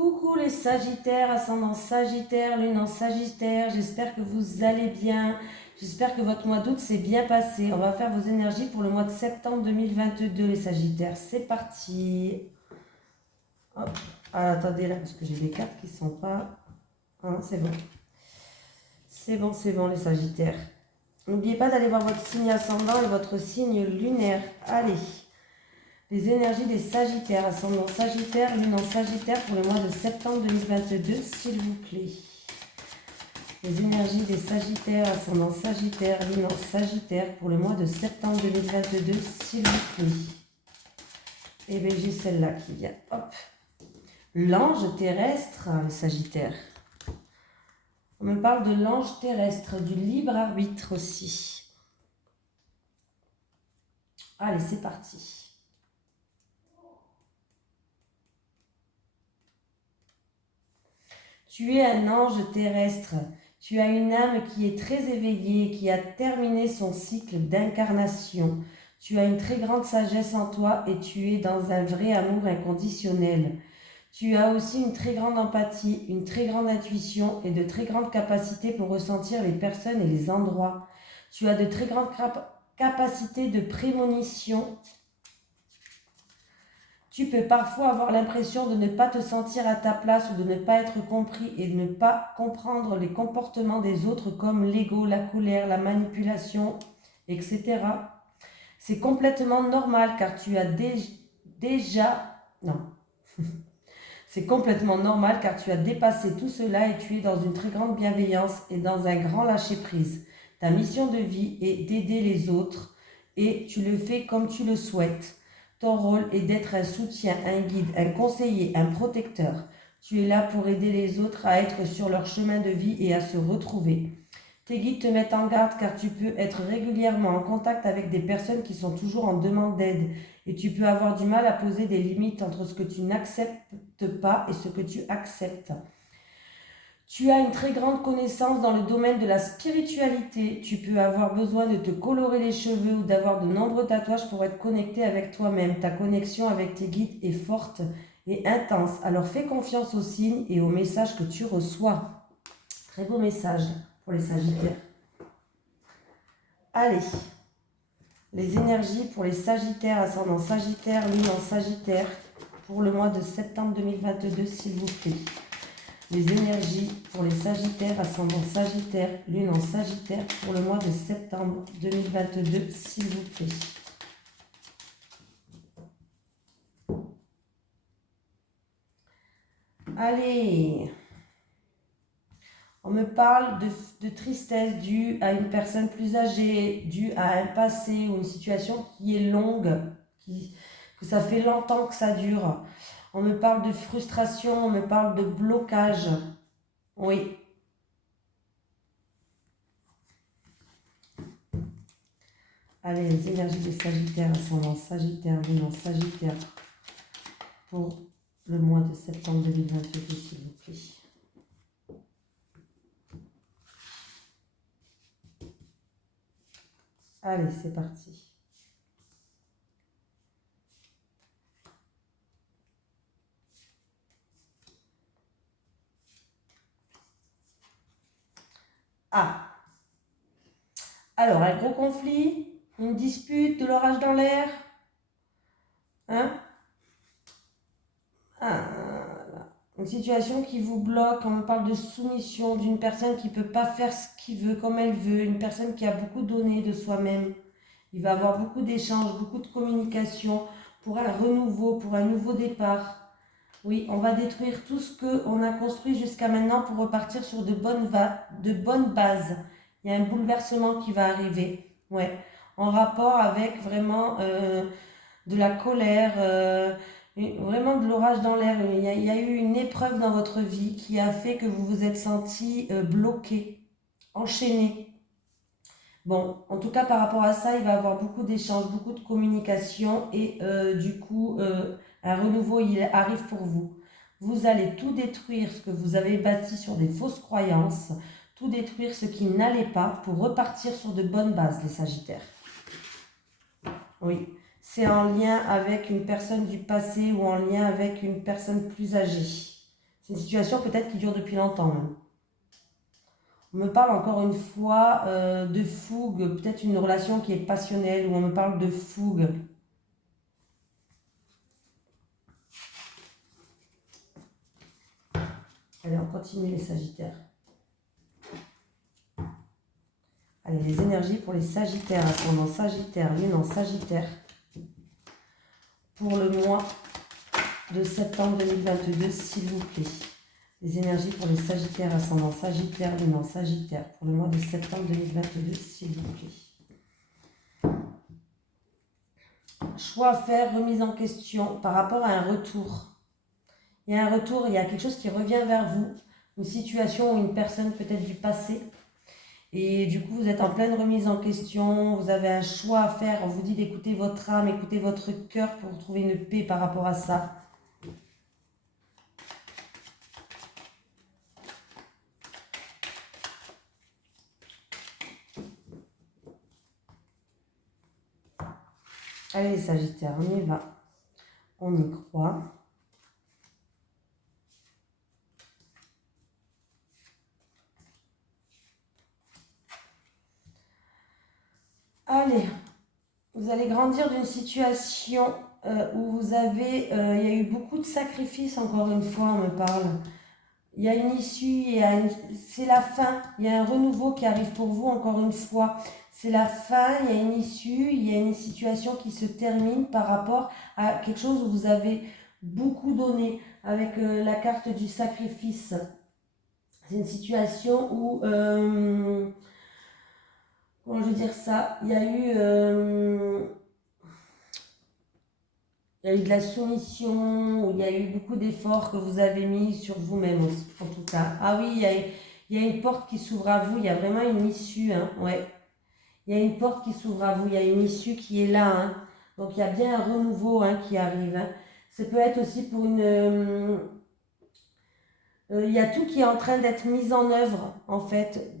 Coucou les Sagittaires, ascendant Sagittaire, lune en Sagittaire, j'espère que vous allez bien, j'espère que votre mois d'août s'est bien passé. On va faire vos énergies pour le mois de septembre 2022 les Sagittaires, c'est parti. Hop. Ah, attendez là, parce que j'ai des cartes qui sont pas... Ah, c'est bon. C'est bon les Sagittaires. N'oubliez pas d'aller voir votre signe ascendant et votre signe lunaire. Allez. Les énergies des Sagittaires, ascendant Sagittaire, lune en Sagittaire pour le mois de septembre 2022, s'il vous plaît. Les énergies des Sagittaires, ascendant Sagittaire, lune en Sagittaire pour le mois de septembre 2022, s'il vous plaît. Et bien j'ai celle-là qui vient. Hop. L'ange terrestre, les Sagittaires. On me parle de l'ange terrestre, du libre arbitre aussi. Allez, c'est parti. Tu es un ange terrestre, tu as une âme qui est très éveillée, qui a terminé son cycle d'incarnation. Tu as une très grande sagesse en toi et tu es dans un vrai amour inconditionnel. Tu as aussi une très grande empathie, une très grande intuition et de très grandes capacités pour ressentir les personnes et les endroits. Tu as de très grandes capacités de prémonition. Tu peux parfois avoir l'impression de ne pas te sentir à ta place ou de ne pas être compris et de ne pas comprendre les comportements des autres comme l'ego, la colère, la manipulation, etc. C'est complètement normal car tu as C'est complètement normal car tu as dépassé tout cela et tu es dans une très grande bienveillance et dans un grand lâcher-prise. Ta mission de vie est d'aider les autres et tu le fais comme tu le souhaites. Ton rôle est d'être un soutien, un guide, un conseiller, un protecteur. Tu es là pour aider les autres à être sur leur chemin de vie et à se retrouver. Tes guides te mettent en garde car tu peux être régulièrement en contact avec des personnes qui sont toujours en demande d'aide et tu peux avoir du mal à poser des limites entre ce que tu n'acceptes pas et ce que tu acceptes. Tu as une très grande connaissance dans le domaine de la spiritualité. Tu peux avoir besoin de te colorer les cheveux ou d'avoir de nombreux tatouages pour être connecté avec toi-même. Ta connexion avec tes guides est forte et intense. Alors fais confiance aux signes et aux messages que tu reçois. Très beau message pour les Sagittaires. Allez, les énergies pour les Sagittaires, ascendant Sagittaire, lune en Sagittaire, pour le mois de septembre 2022, s'il vous plaît. Les énergies pour les Sagittaires, ascendant Sagittaire, lune en Sagittaire, pour le mois de septembre 2022, s'il vous plaît. Allez, on me parle de tristesse due à une personne plus âgée, due à un passé ou une situation qui est longue, que ça fait longtemps que ça dure. On me parle de frustration, on me parle de blocage. Oui. Allez, les énergies des Sagittaires, ascendant Sagittaire, lune en Sagittaire, pour le mois de septembre 2022, s'il vous plaît. Allez, c'est parti. Ah. Alors, un gros conflit, une dispute, de l'orage dans l'air. Hein? Ah, une situation qui vous bloque, on me parle de soumission, d'une personne qui ne peut pas faire ce qu'il veut comme elle veut, une personne qui a beaucoup donné de soi-même. Il va y avoir beaucoup d'échanges, beaucoup de communication pour un renouveau, pour un nouveau départ. Oui, on va détruire tout ce qu'on a construit jusqu'à maintenant pour repartir sur de bonnes bases. Il y a un bouleversement qui va arriver. Ouais, en rapport avec vraiment de la colère, vraiment de l'orage dans l'air. Il y a eu une épreuve dans votre vie qui a fait que vous vous êtes senti bloqué, enchaîné. Bon, en tout cas, par rapport à ça, il va y avoir beaucoup d'échanges, beaucoup de communication et du coup, un renouveau, il arrive pour vous. Vous allez tout détruire ce que vous avez bâti sur des fausses croyances, tout détruire ce qui n'allait pas pour repartir sur de bonnes bases, les Sagittaires. Oui, c'est en lien avec une personne du passé ou en lien avec une personne plus âgée. C'est une situation peut-être qui dure depuis longtemps même. On me parle encore une fois de fougue, peut-être une relation qui est passionnelle, où on me parle de fougue. Allez, on continue les Sagittaires. Allez, les énergies pour les Sagittaires, ascendant Sagittaire, lune en Sagittaire, pour le mois de septembre 2022, s'il vous plaît. Les énergies pour les Sagittaires, ascendant Sagittaire, lune en Sagittaire, pour le mois de septembre 2022, s'il vous plaît. Choix à faire, remise en question par rapport à un retour. Il y a un retour, il y a quelque chose qui revient vers vous, une situation ou une personne peut-être du passé. Et du coup, vous êtes en pleine remise en question, vous avez un choix à faire, on vous dit d'écouter votre âme, écouter votre cœur pour trouver une paix par rapport à ça. Allez les Sagittaires, on y va. On y croit. Allez, vous allez grandir d'une situation où vous avez, il y a eu beaucoup de sacrifices, encore une fois, on me parle. Il y a une issue, c'est la fin, il y a un renouveau qui arrive pour vous, encore une fois. C'est la fin, il y a une issue, il y a une situation qui se termine par rapport à quelque chose où vous avez beaucoup donné, avec la carte du sacrifice. C'est une situation où, comment je veux dire ça, il y a eu de la soumission, où il y a eu beaucoup d'efforts que vous avez mis sur vous-même, en tout cas. Ah oui, il y a une porte qui s'ouvre à vous, il y a vraiment une issue, hein, ouais. Il y a une porte qui s'ouvre à vous, il y a une issue qui est là, hein. Donc il y a bien un renouveau qui arrive. Hein. Ça peut être aussi pour une... il y a tout qui est en train d'être mis en œuvre, en fait.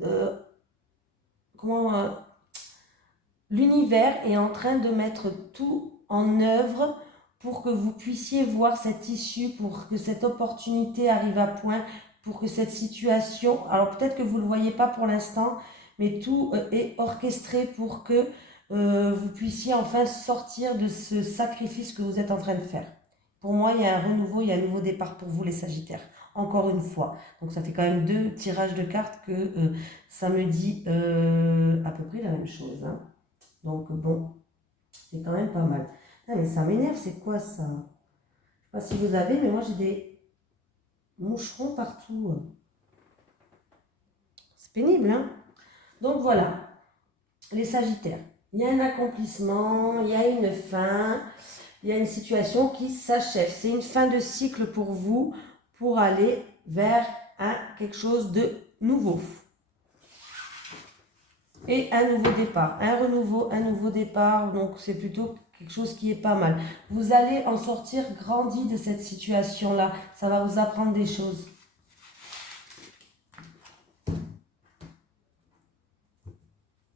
L'univers est en train de mettre tout en œuvre pour que vous puissiez voir cette issue, pour que cette opportunité arrive à point, pour que cette situation... Alors peut-être que vous ne le voyez pas pour l'instant, mais tout est orchestré pour que vous puissiez enfin sortir de ce sacrifice que vous êtes en train de faire. Pour moi, il y a un renouveau, il y a un nouveau départ pour vous les Sagittaires. Encore une fois. Donc ça fait quand même 2 tirages de cartes que ça me dit à peu près la même chose. Hein. Donc bon, c'est quand même pas mal. Ah, mais ça m'énerve, c'est quoi ça? Je sais pas si vous avez, mais moi j'ai des moucherons partout. C'est pénible, hein? Donc voilà, les Sagittaires. Il y a un accomplissement, il y a une fin, il y a une situation qui s'achève. C'est une fin de cycle pour vous, pour aller vers quelque chose de nouveau. Et un nouveau départ, un nouveau départ, donc c'est plutôt quelque chose qui est pas mal. Vous allez en sortir grandi de cette situation-là, ça va vous apprendre des choses.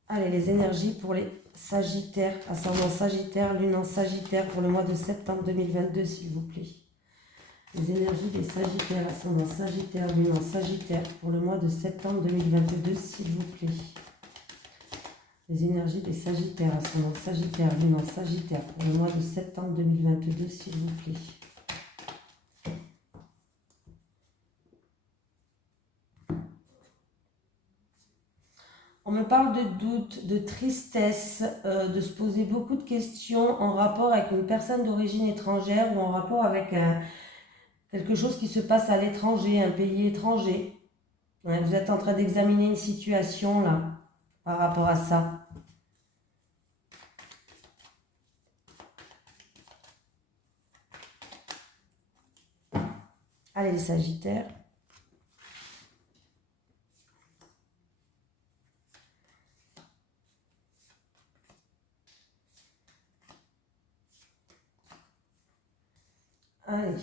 Allez, les énergies pour les Sagittaires, ascendant Sagittaire, lune en Sagittaire pour le mois de septembre 2022, s'il vous plaît. Les énergies des Sagittaires, ascendant Sagittaire, lune en Sagittaire pour le mois de septembre 2022, s'il vous plaît. Les énergies des Sagittaires, ascendant Sagittaire, lune en Sagittaire pour le mois de septembre 2022, s'il vous plaît. On me parle de doute, de tristesse, de se poser beaucoup de questions en rapport avec une personne d'origine étrangère ou en rapport avec quelque chose qui se passe à l'étranger, un pays étranger. Ouais, vous êtes en train d'examiner une situation là, par rapport à ça. Allez les Sagittaires. Allez.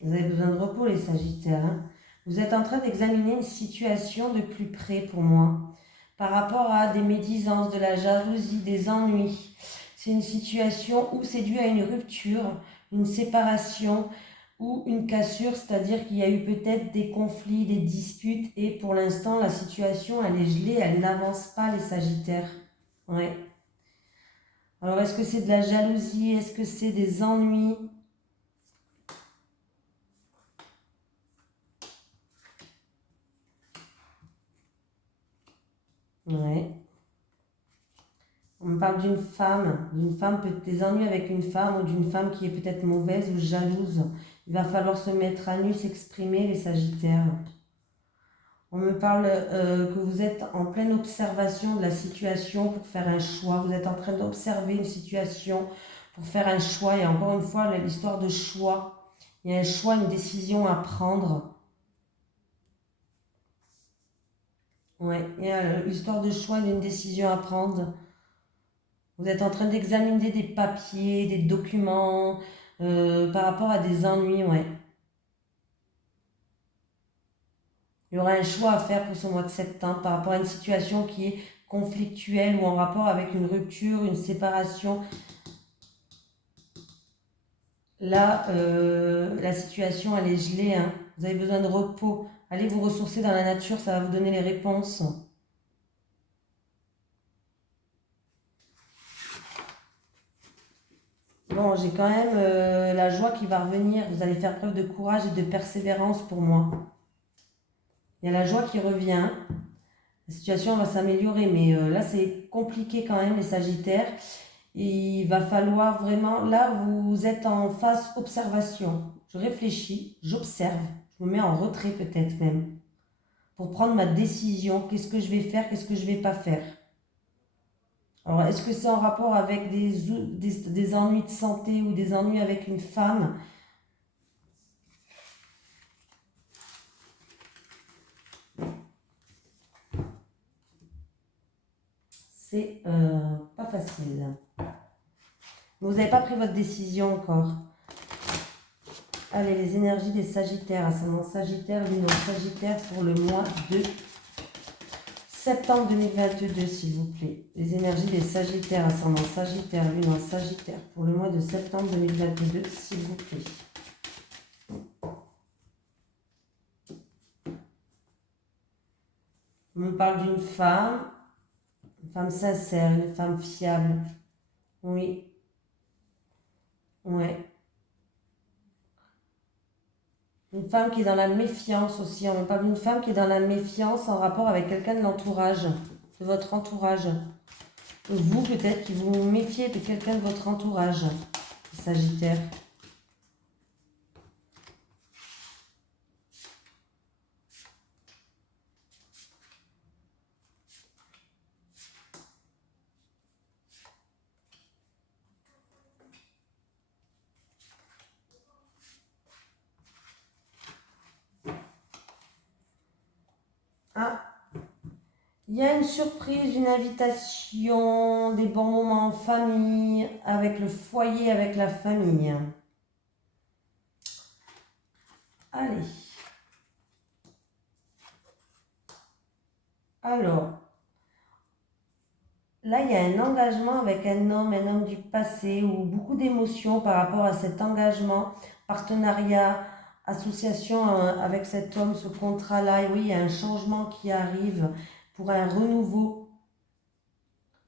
Vous avez besoin de repos les Sagittaires. Hein. Vous êtes en train d'examiner une situation de plus près pour moi. par rapport à des médisances, de la jalousie, des ennuis. C'est une situation où c'est dû à une rupture, une séparation ou une cassure, c'est-à-dire qu'il y a eu peut-être des conflits, des disputes et pour l'instant la situation elle est gelée, elle n'avance pas les Sagittaires. Ouais. Alors est-ce que c'est de la jalousie? Est-ce que c'est des ennuis? Ouais. On me parle d'une femme, peut-être des ennuis avec une femme ou d'une femme qui est peut-être mauvaise ou jalouse. Il va falloir se mettre à nu, s'exprimer, les Sagittaires. On me parle que vous êtes en pleine observation de la situation pour faire un choix. Vous êtes en train d'observer une situation pour faire un choix. Et encore une fois, l'histoire de choix. Il y a un choix, une décision à prendre. Ouais, il y a l'histoire de choix, d'une décision à prendre. Vous êtes en train d'examiner des papiers, des documents par rapport à des ennuis, ouais. Il y aura un choix à faire pour ce mois de septembre par rapport à une situation qui est conflictuelle ou en rapport avec une rupture, une séparation. Là, la situation, elle est gelée, hein. Vous avez besoin de repos. Allez vous ressourcer dans la nature, ça va vous donner les réponses. Bon, j'ai quand même la joie qui va revenir. Vous allez faire preuve de courage et de persévérance pour moi. Il y a la joie qui revient. La situation va s'améliorer, mais là, c'est compliqué quand même, les Sagittaires. Et il va falloir vraiment... Là, vous êtes en phase observation. Je réfléchis, j'observe. Je me mets en retrait peut-être même. Pour prendre ma décision. Qu'est-ce que je vais faire, qu'est-ce que je ne vais pas faire. Alors, est-ce que c'est en rapport avec des ennuis de santé ou des ennuis avec une femme? C'est pas facile. Vous n'avez pas pris votre décision encore. Allez, les énergies des Sagittaires, ascendant Sagittaire, lune en Sagittaire pour le mois de septembre 2022, s'il vous plaît. Les énergies des Sagittaires, ascendant Sagittaire, lune en Sagittaire pour le mois de septembre 2022, s'il vous plaît. On me parle d'une femme sincère, une femme fiable. Oui. Ouais. Une femme qui est dans la méfiance aussi. On me parle d'une femme qui est dans la méfiance en rapport avec quelqu'un de l'entourage, de votre entourage. Vous, peut-être, qui vous méfiez de quelqu'un de votre entourage, Sagittaire. Ah, il y a une surprise, une invitation, des bons moments en famille, avec le foyer, avec la famille. Allez. Alors, là, il y a un engagement avec un homme du passé, ou beaucoup d'émotions par rapport à cet engagement, partenariat, association avec cet homme, ce contrat-là. Et oui, il y a un changement qui arrive pour un renouveau.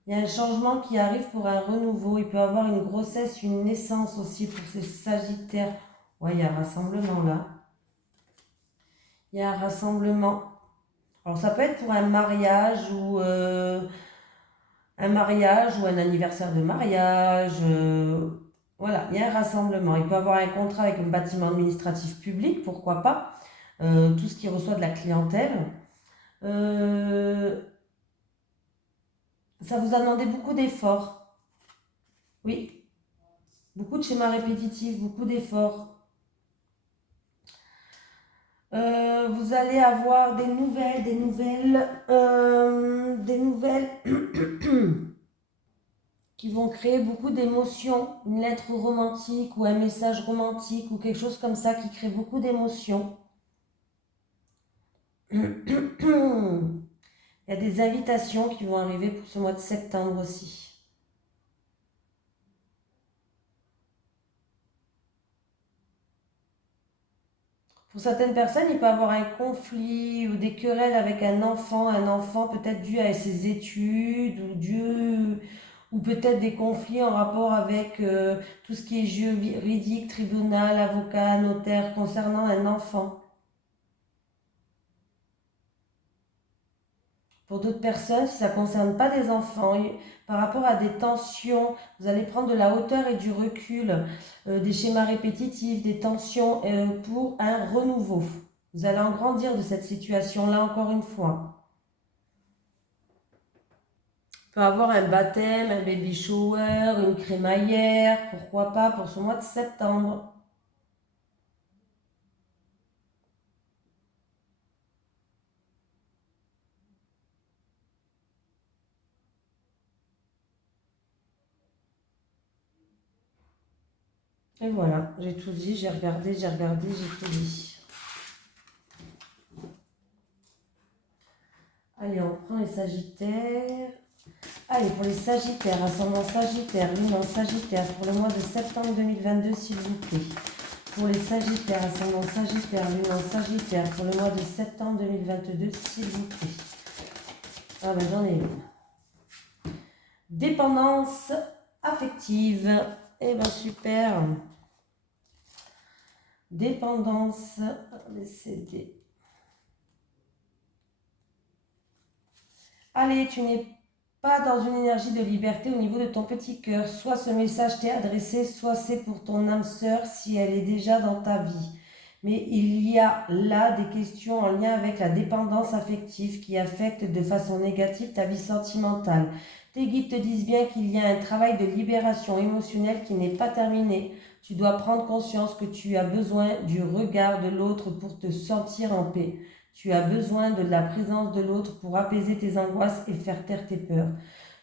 Il y a un changement qui arrive pour un renouveau. Il peut y avoir une grossesse, une naissance aussi pour ces Sagittaires. Ouais, il y a un rassemblement là. Il y a un rassemblement. Alors, ça peut être pour un mariage ou un anniversaire de mariage. Voilà, il y a un rassemblement. Il peut y avoir un contrat avec un bâtiment administratif public, pourquoi pas. Tout ce qui reçoit de la clientèle. Ça vous a demandé beaucoup d'efforts. Oui, beaucoup de schémas répétitifs, beaucoup d'efforts. Vous allez avoir des nouvelles qui vont créer beaucoup d'émotions. Une lettre romantique ou un message romantique ou quelque chose comme ça qui crée beaucoup d'émotions. Il y a des invitations qui vont arriver pour ce mois de septembre aussi. Pour certaines personnes, il peut y avoir un conflit ou des querelles avec un enfant peut-être dû à ses études ou peut-être des conflits en rapport avec tout ce qui est juridique, tribunal, avocat, notaire concernant un enfant. Pour d'autres personnes, si ça ne concerne pas des enfants, par rapport à des tensions, vous allez prendre de la hauteur et du recul, des schémas répétitifs, des tensions pour un renouveau. Vous allez en grandir de cette situation-là encore une fois. Il peut avoir un baptême, un baby shower, une crémaillère, pourquoi pas pour ce mois de septembre. Et voilà, j'ai tout dit, j'ai regardé, j'ai tout dit. Allez, on prend les Sagittaires. Allez, pour les Sagittaires, ascendant Sagittaire, lune en Sagittaire, pour le mois de septembre 2022, s'il vous plaît. Pour les Sagittaires, ascendant Sagittaire, lune en Sagittaire, pour le mois de septembre 2022, s'il vous plaît. Ah ben j'en ai une. Dépendance affective. Eh ben super. Dépendance, CD. Allez, tu n'es pas dans une énergie de liberté au niveau de ton petit cœur. Soit ce message t'est adressé, soit c'est pour ton âme sœur si elle est déjà dans ta vie. Mais il y a là des questions en lien avec la dépendance affective qui affectent de façon négative ta vie sentimentale. Tes guides te disent bien qu'il y a un travail de libération émotionnelle qui n'est pas terminé. Tu dois prendre conscience que tu as besoin du regard de l'autre pour te sentir en paix. Tu as besoin de la présence de l'autre pour apaiser tes angoisses et faire taire tes peurs.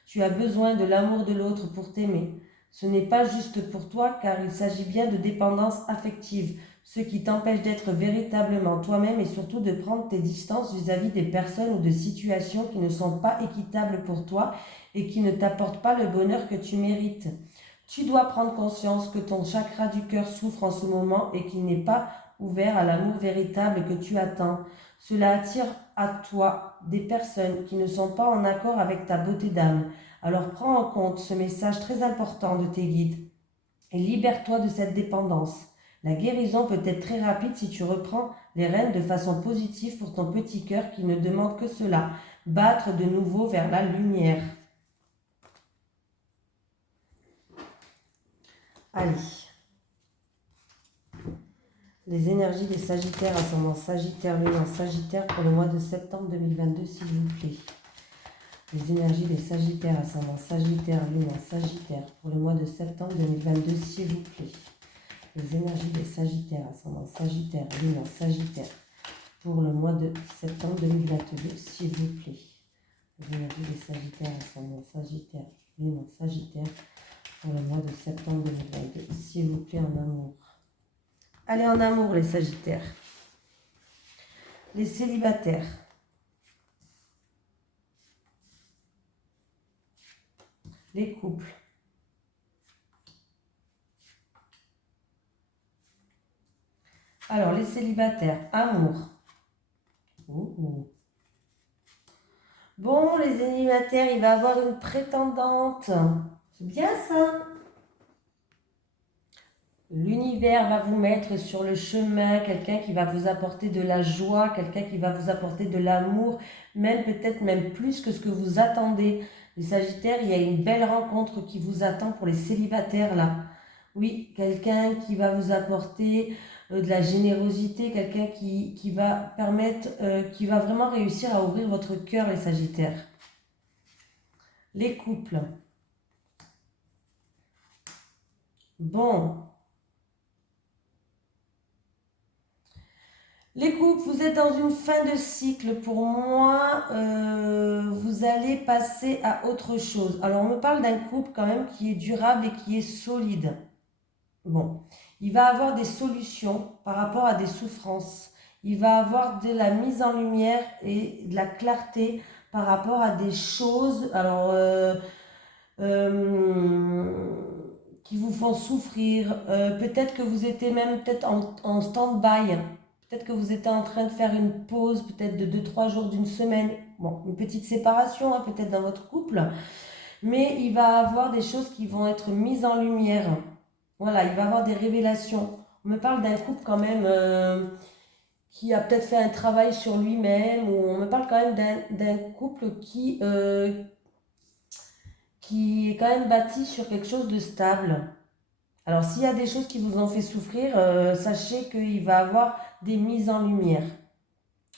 Tu as besoin de l'amour de l'autre pour t'aimer. Ce n'est pas juste pour toi car il s'agit bien de dépendance affective, ce qui t'empêche d'être véritablement toi-même et surtout de prendre tes distances vis-à-vis des personnes ou de situations qui ne sont pas équitables pour toi et qui ne t'apportent pas le bonheur que tu mérites. Tu dois prendre conscience que ton chakra du cœur souffre en ce moment et qu'il n'est pas ouvert à l'amour véritable que tu attends. Cela attire à toi des personnes qui ne sont pas en accord avec ta beauté d'âme. Alors prends en compte ce message très important de tes guides et libère-toi de cette dépendance. La guérison peut être très rapide si tu reprends les rênes de façon positive pour ton petit cœur qui ne demande que cela, battre de nouveau vers la lumière. Allez. Les énergies des Sagittaires, ascendant Sagittaire, lune en Sagittaire pour le mois de septembre 2022, s'il vous plaît. Les énergies des Sagittaires, ascendant Sagittaire, lune en Sagittaire pour le mois de septembre 2022, s'il vous plaît. Les énergies des Sagittaires, ascendant Sagittaire, lune en Sagittaire pour le mois de septembre 2022, s'il vous plaît. Les énergies des Sagittaires, ascendant Sagittaire, lune en Sagittaire pour le mois de septembre 2022, s'il vous plaît, en amour. Allez, en amour, les Sagittaires. Les célibataires. Les couples. Alors, les célibataires, amour. Bon, les célibataires, il va avoir une prétendante. C'est bien ça. L'univers va vous mettre sur le chemin, quelqu'un qui va vous apporter de la joie, quelqu'un qui va vous apporter de l'amour, même peut-être même plus que ce que vous attendez. Les Sagittaires, il y a une belle rencontre qui vous attend pour les célibataires là. Oui, quelqu'un qui va vous apporter de la générosité, quelqu'un qui va permettre, qui va vraiment réussir à ouvrir votre cœur, les Sagittaires. Les couples. Bon. Les couples, vous êtes dans une fin de cycle. Pour moi, vous allez passer à autre chose. Alors, on me parle d'un couple quand même qui est durable et qui est solide. Bon, il va avoir des solutions par rapport à des souffrances. Il va avoir de la mise en lumière et de la clarté par rapport à des choses, alors, qui vous font souffrir. Peut-être que vous étiez même peut-être en stand-by. Peut-être que vous étiez en train de faire une pause, peut-être de 2-3 jours, d'une semaine. Bon, une petite séparation, hein, peut-être dans votre couple. Mais il va avoir des choses qui vont être mises en lumière. Voilà, il va avoir des révélations. On me parle d'un couple quand même qui a peut-être fait un travail sur lui-même, ou on me parle quand même d'un couple qui est quand même bâti sur quelque chose de stable. Alors, s'il y a des choses qui vous ont fait souffrir, sachez qu'il va y avoir des mises en lumière.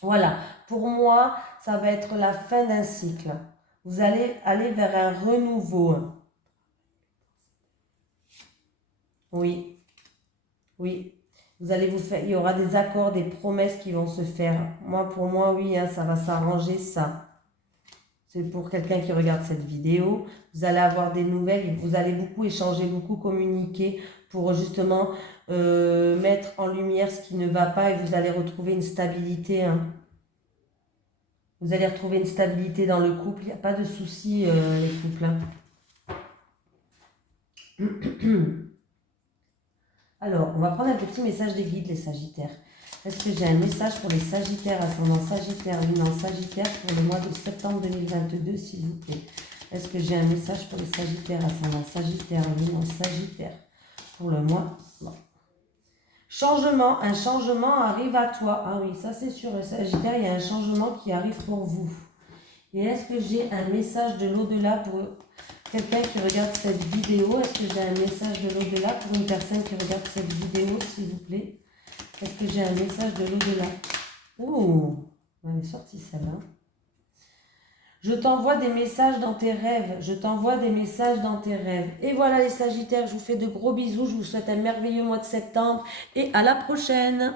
Voilà, pour moi, ça va être la fin d'un cycle. Vous allez aller vers un renouveau. Oui, oui. Vous allez vous faire, il y aura des accords, des promesses qui vont se faire. Moi, pour moi, oui, hein, ça va s'arranger, ça. C'est pour quelqu'un qui regarde cette vidéo. Vous allez avoir des nouvelles, vous allez beaucoup échanger, beaucoup communiquer pour justement mettre en lumière ce qui ne va pas, et vous allez retrouver une stabilité. Hein. Vous allez retrouver une stabilité dans le couple. Il n'y a pas de souci, les couples. Hein. Alors, on va prendre un petit message des guides, les Sagittaires. Est-ce que j'ai un message pour les Sagittaires, ascendant Sagittaire, lune en Sagittaire, pour le mois de septembre 2022, s'il vous plaît? Est-ce que j'ai un message pour les Sagittaires, ascendant Sagittaire, lune en Sagittaire, pour le mois? Non. Changement, un changement arrive à toi. Ah oui, ça c'est sûr, les Sagittaires, il y a un changement qui arrive pour vous. Et est-ce que j'ai un message de l'au-delà pour quelqu'un qui regarde cette vidéo? Est-ce que j'ai un message de l'au-delà pour une personne qui regarde cette vidéo, s'il vous plaît? Est-ce que j'ai un message de l'au-delà? Oh, elle est sortie celle-là. Je t'envoie des messages dans tes rêves. Je t'envoie des messages dans tes rêves. Et voilà les Sagittaires, je vous fais de gros bisous. Je vous souhaite un merveilleux mois de septembre et à la prochaine.